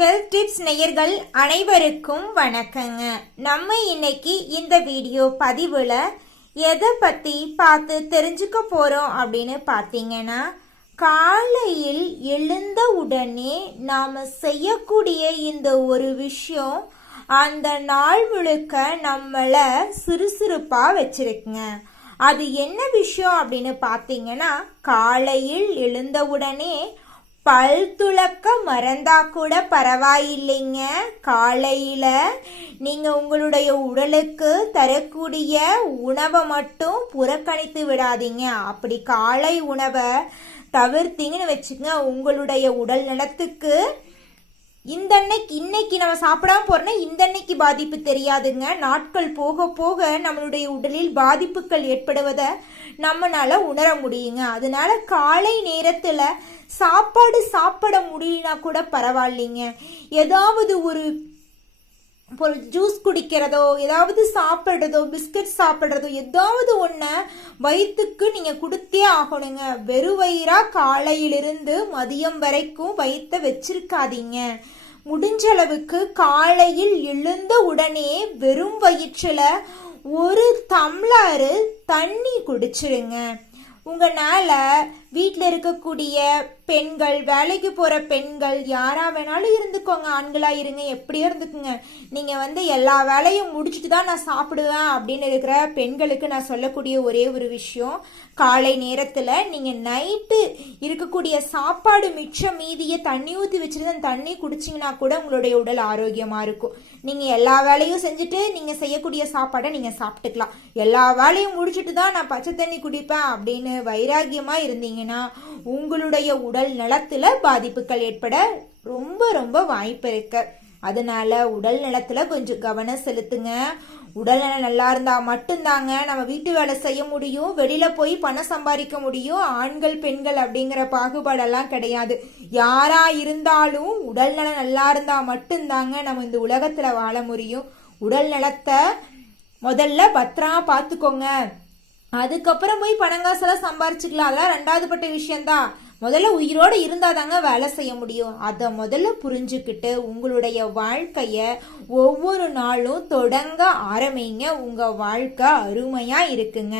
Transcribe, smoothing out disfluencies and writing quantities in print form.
Health tips நேயர்கள் அனைவருக்கும் வணக்கங்க. நம்ம இன்னைக்கு இந்த வீடியோ பதிவுல எதை பத்தி பார்த்து தெரிஞ்சுக்க போறோம் அப்படின்னு பார்த்தீங்கன்னா, காலையில் எழுந்த உடனே நாம செய்யக்கூடிய இந்த ஒரு விஷயம் அந்த நாள் முழுக்க நம்மள சுறுசுறுப்பா வச்சிருக்குங்க. அது என்ன விஷயம் அப்படின்னு பார்த்தீங்கன்னா, காலையில் எழுந்தவுடனே பல் துலக்க மறந்தா கூட பரவாயில்லைங்க. காலையில நீங்க உங்களுடைய உடலுக்கு தரக்கூடிய உணவை மட்டும் புறக்கணித்து விடாதீங்க. அப்படி காலை உணவை தவிர்த்தீங்கன்னு வச்சுக்கோங்க, உங்களுடைய உடல் நலத்துக்கு இன்னைக்கு நம்ம சாப்பிடாம போறோம்னா இந்த அன்னைக்கு பாதிப்பு தெரியாதுங்க. நாட்கள் போக போக நம்மளுடைய உடலில் பாதிப்புகள் ஏற்படுவதை நம்மளால உணர முடியுங்க. அதனால காலை நேரத்துல சாப்பாடு சாப்பிட முடியலனா கூட பரவாயில்லைங்க, ஏதாவது ஒரு ஜூஸ் குடிக்கிறதோ, ஏதாவது சாப்பிட்றதோ, பிஸ்கட் சாப்பிட்றதோ, ஏதாவது ஒன்று வயிற்றுக்கு நீங்கள் கொடுத்தே ஆகணுங்க. வெறும் வயிறா காலையிலிருந்து மதியம் வரைக்கும் வயிற்ற வச்சிருக்காதீங்க. முடிஞ்ச அளவுக்கு காலையில் எழுந்த உடனே வெறும் வயிற்றுல ஒரு டம்ளர் தண்ணி குடிச்சிருங்க. உங்களால வீட்டில் இருக்கக்கூடிய பெண்கள், வேலைக்கு போகிற பெண்கள், யாரா வேணாலும் இருந்துக்கோங்க, ஆண்களா இருங்க, எப்படியோ இருந்துக்குங்க. நீங்கள் எல்லா வேலையும் முடிச்சுட்டு தான் நான் சாப்பிடுவேன் அப்படின்னு இருக்கிற பெண்களுக்கு நான் சொல்லக்கூடிய ஒரே ஒரு விஷயம், காலை நேரத்தில் நீங்கள் நைட்டு இருக்கக்கூடிய சாப்பாடு மிச்சம் மீதியை தண்ணி ஊற்றி வச்சுருந்து அந்த தண்ணி குடிச்சிங்கன்னா கூட உங்களுடைய உடல் ஆரோக்கியமாக இருக்கும். நீங்கள் எல்லா வேலையும் செஞ்சுட்டு நீங்கள் செய்யக்கூடிய சாப்பாடை நீங்கள் சாப்பிட்டுக்கலாம். எல்லா வேலையும் முடிச்சுட்டு தான் நான் பச்சை தண்ணி குடிப்பேன் அப்படின்னு வைராகியமாக இருந்தீங்கன்னா உங்களுடைய உடல் நலத்துல பாதிப்புகள் ஏற்பட ரொம்ப ரொம்ப வாய்ப்பு இருக்கு. அதனால உடல் நலத்துல கொஞ்சம் கவனம் செலுத்துங்க. உடல் நலம் நல்லா இருந்தா மட்டும்தாங்க நம்ம வீட்டு வேலை செய்ய முடியும், வெளியில போய் பணம் சம்பாதிக்க முடியும். ஆண்கள் பெண்கள் அப்படிங்கிற பாகுபாடெல்லாம் கிடையாது. யாரா இருந்தாலும் உடல் நலம் நல்லா இருந்தா மட்டும்தாங்க நம்ம இந்த உலகத்துல வாழ முடியும். உடல் நலத்தை முதல்ல பத்திரமா பார்த்துக்கோங்க. அதுக்கப்புறம் போய் பணங்காசெல்லாம் சம்பாரிச்சுக்கலாம், அதெல்லாம் ரெண்டாவது பட்ட விஷயம்தான். முதல்ல உயிரோடு இருந்தாதாங்க வேலை செய்ய முடியும். அதை முதல்ல புரிஞ்சுக்கிட்டு உங்களுடைய வாழ்க்கைய ஒவ்வொரு நாளும் தொடங்க ஆரம்பிங்க. உங்க வாழ்க்கை அருமையா இருக்குங்க.